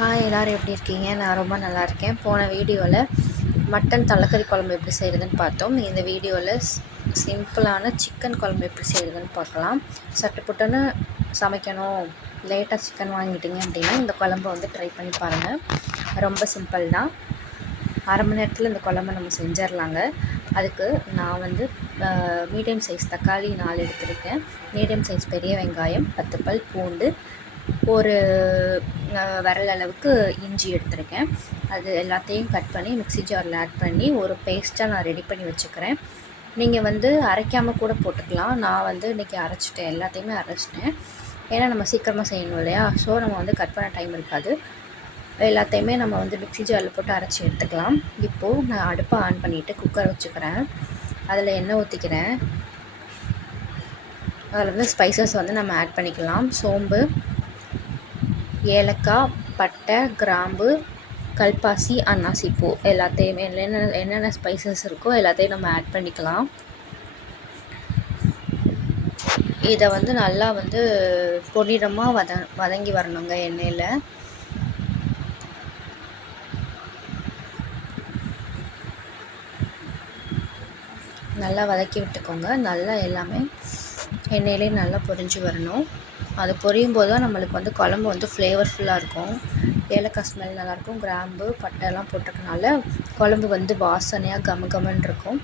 Hi, எல்லோரும் எப்படி இருக்கீங்க? நான் ரொம்ப நல்லா இருக்கேன். போன வீடியோவில் மட்டன் தலைக்கறி குழம்பு எப்படி செய்கிறதுன்னு பார்த்தோம். இந்த வீடியோவில் சிம்பிளான சிக்கன் குழம்பு எப்படி செய்கிறதுன்னு பார்க்கலாம். சட்டுப்புட்டுன்னு சமைக்கணும், லேட்டாக சிக்கன் வாங்கிட்டீங்க அப்படின்னா இந்த குழம்பு வந்து ட்ரை பண்ணி பாருங்கள். ரொம்ப சிம்பிள் தான். அரை மணி நேரத்தில் இந்த குழம்பு நம்ம செஞ்சிடலாங்க. அதுக்கு நான் வந்து மீடியம் சைஸ் தக்காளி 4 எடுத்துருக்கேன். மீடியம் சைஸ் பெரிய வெங்காயம் 10 பல் பூண்டு, ஒரு விரல் அளவுக்கு இஞ்சி எடுத்திருக்கேன். அது எல்லாத்தையும் கட் பண்ணி மிக்ஸி ஜாரில் ஆட் பண்ணி ஒரு பேஸ்ட்டாக நான் ரெடி பண்ணி வச்சுக்கிறேன். நீங்கள் வந்து அரைக்காமல் கூட போட்டுக்கலாம். நான் வந்து இன்றைக்கி அரைச்சிட்டேன், எல்லாத்தையுமே அரைச்சிட்டேன். ஏன்னா நம்ம சீக்கிரமாக செய்யணும் இல்லையா? ஸோ நம்ம வந்து கட் பண்ண டைம் இருக்காது. எல்லாத்தையுமே நம்ம வந்து மிக்ஸி ஜாரில் போட்டு அரைச்சி எடுத்துக்கலாம். இப்போது நான் அடுப்பை ஆன் பண்ணிவிட்டு குக்கர் வச்சுக்கிறேன். அதில் எண்ணெய் ஊற்றிக்கிறேன். அதில் வந்து ஸ்பைசஸ் வந்து நம்ம ஆட் பண்ணிக்கலாம். சோம்பு, ஏலக்காய், பட்டை, கிராம்பு, கல்பாசி, அன்னாசிப்பூ எல்லாத்தையுமே என்னென்ன ஸ்பைசஸ் இருக்கோ எல்லாத்தையும் நம்ம ஆட் பண்ணிக்கலாம். இதை வந்து நல்லா வந்து பொன்னிறமாக வதங்கி வரணுங்க எண்ணெயில். நல்லா வதக்கி விட்டுக்கோங்க. நல்லா எல்லாமே எண்ணெயிலே நல்லா பொரிஞ்சு வரணும். அது பொரியும் போது தான் நம்மளுக்கு வந்து குழம்பு வந்து ஃப்ளேவர்ஃபுல்லாக இருக்கும். ஏலக்காய் ஸ்மெல் நல்லாயிருக்கும். கிராம்பு, பட்டைலாம் போட்டிருக்கனால குழம்பு வந்து வாசனையாக கமகமன்னு இருக்கும்.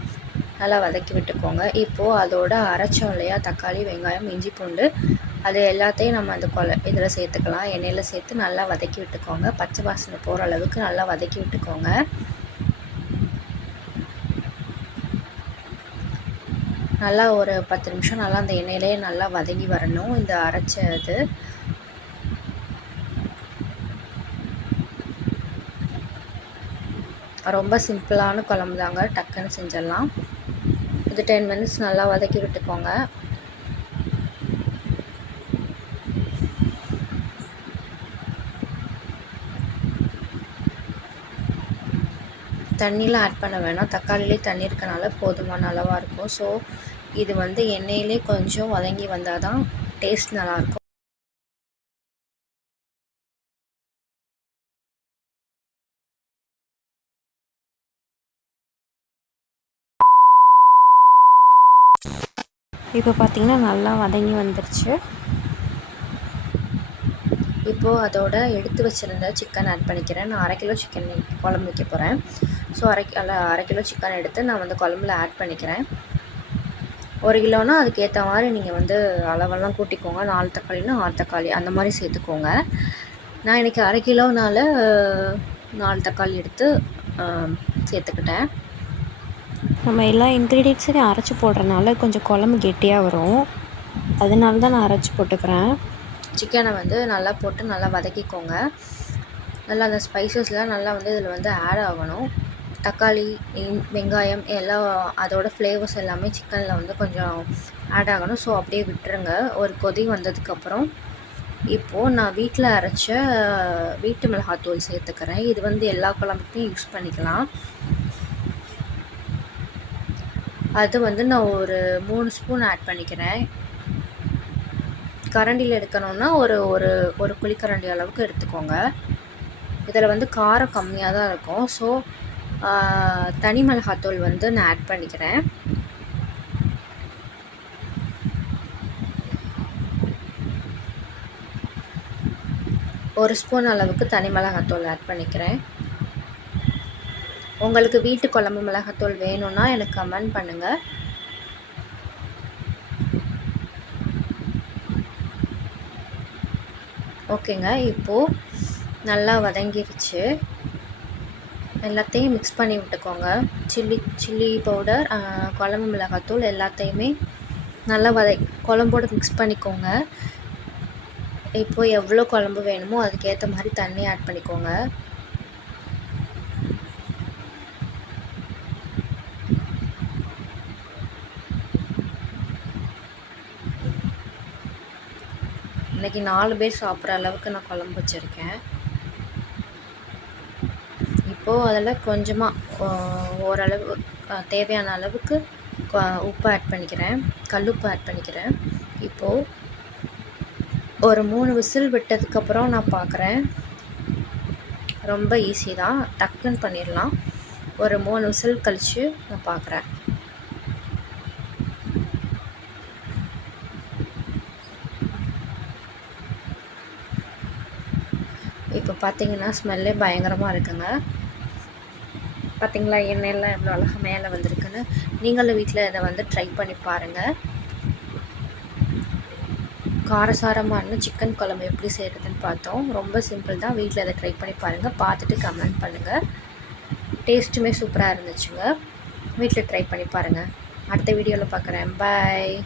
நல்லா வதக்கி விட்டுக்கோங்க. இப்போது அதோட அரைச்சோம் இல்லையா, தக்காளி, வெங்காயம், இஞ்சி, பூண்டு, அது எல்லாத்தையும் நம்ம அந்த இதில் சேர்த்துக்கலாம். எண்ணெயில் சேர்த்து நல்லா வதக்கி விட்டுக்கோங்க. பச்சை வாசனை போகிற அளவுக்கு நல்லா வதக்கி விட்டுக்கோங்க. நல்லா ஒரு 10 நிமிஷம் நல்லா அந்த எண்ணெயிலே நல்லா வதங்கி வரணும் இந்த அரைச்சது. ரொம்ப சிம்பிளான குழம்பு தாங்க, டக்குன்னு செஞ்சிடலாம். இது 10 மினிட்ஸ் நல்லா வதக்கி விட்டுக்கோங்க. தண்ணிலாம் ஆட் பண்ண வேணாம், தக்காளிலே தண்ணி இருக்கனால போதுமான அளவாக இருக்கும். ஸோ இது வந்து எண்ணெயிலே கொஞ்சம் வதங்கி வந்தால் தான் டேஸ்ட் நல்லாயிருக்கும். இப்போ பார்த்திங்கன்னா நல்லா வதங்கி வந்துருச்சு. இப்போது அதோட எடுத்து வச்சுருந்த சிக்கன் ஆட் பண்ணிக்கிறேன். நான் 1/2 கிலோ சிக்கன் குழம்பு வைக்க போகிறேன். ஸோ அரை கிலோ சிக்கன் எடுத்து நான் வந்து குழம்புல ஆட் பண்ணிக்கிறேன். 1 கிலோனா அதுக்கேற்ற மாதிரி நீங்கள் வந்து அளவெல்லாம் கூட்டிக்கோங்க. 4 தக்காளினா 6 தக்காளி அந்த மாதிரி சேர்த்துக்கோங்க. நான் இன்றைக்கி 1/2 கிலோனால் 4 தக்காளி எடுத்து சேர்த்துக்கிட்டேன். நம்ம எல்லா இன்க்ரீடியன்ஸையும் அரைச்சி போடுறதுனால கொஞ்சம் குழம்பு கெட்டியாக வரும். அதனால தான் நான் அரைச்சி போட்டுக்கிறேன். சிக்கனை வந்து நல்லா போட்டு நல்லா வதக்கிக்கோங்க. நல்லா அந்த ஸ்பைசஸ்லாம் நல்லா வந்து இதில் வந்து ஆட் ஆகணும். தக்காளி, வெங்காயம் எல்லாம் அதோட ஃப்ளேவர்ஸ் எல்லாமே சிக்கனில் வந்து கொஞ்சம் ஆட் ஆகணும். ஸோ அப்படியே விட்டுருங்க. ஒரு கொதி வந்ததுக்கப்புறம் இப்போது நான் வீட்டில் அரைச்ச வீட்டு மிளகாத்தூள் சேர்த்துக்கிறேன். இது வந்து எல்லா குழம்புக்கும் யூஸ் பண்ணிக்கலாம். அது வந்து நான் ஒரு 3 ஸ்பூன் ஆட் பண்ணிக்கிறேன். கரண்டியில் எடுக்கணுன்னா ஒரு ஒரு ஒரு குழிக்கரண்டி அளவுக்கு எடுத்துக்கோங்க. இதில் வந்து காரம் கம்மியாக தான் இருக்கும். ஸோ தனி மிளகாத்தூள் வந்து நான் ஆட் பண்ணிக்கிறேன். ஒரு ஸ்பூன் அளவுக்கு தனி மிளகாத்தூள் ஆட் பண்ணிக்கிறேன். உங்களுக்கு வீட்டு குழம்பு மிளகாத்தூள் வேணும்னா எனக்கு கமெண்ட் பண்ணுங்கள். ஓகேங்க, இப்போது நல்லா வதங்கிருச்சு. எல்லாத்தையும் மிக்ஸ் பண்ணி விட்டுக்கோங்க. சில்லி பவுடர், குழம்பு மிளகாத்தூள் எல்லாத்தையுமே நல்லா குழம்போடு மிக்ஸ் பண்ணிக்கோங்க. இப்போது எவ்வளோ குழம்பு வேணுமோ அதுக்கேற்ற மாதிரி தண்ணி ஆட் பண்ணிக்கோங்க. இன்றைக்கி 4 பேர் சாப்பிட்ற அளவுக்கு நான் குழம்பு வச்சுருக்கேன். இப்போது அதில் கொஞ்சமாக ஓரளவு தேவையான அளவுக்கு உப்பு ஆட் பண்ணிக்கிறேன். கல்லுப்பு ஆட் பண்ணிக்கிறேன். இப்போது ஒரு 3 விசில் விட்டதுக்கப்புறம் நான் பார்க்குறேன். ரொம்ப ஈஸி தான், டக்குன்னு பண்ணிடலாம். ஒரு 3 விசில் கழித்து நான் பார்க்குறேன். இப்போ பார்த்தீங்கன்னா ஸ்மெல்லே பயங்கரமாக இருக்குங்க. பார்த்தீங்களா எண்ணெயெல்லாம் எவ்வளோ அழகாக மேலே வந்திருக்குன்னு. நீங்களும் வீட்டில் இதை வந்து ட்ரை பண்ணி பாருங்கள். காரசாரமான சிக்கன் குழம்பு எப்படி செய்கிறதுன்னு பார்த்தோம். ரொம்ப சிம்பிள் தான். வீட்டில் இதை ட்ரை பண்ணி பாருங்கள். பார்த்துட்டு கமெண்ட் பண்ணுங்கள். டேஸ்ட்டுமே சூப்பராக இருந்துச்சுங்க. வீட்டில் ட்ரை பண்ணி பாருங்கள். அடுத்த வீடியோவில் பார்க்குறேன். பாய்.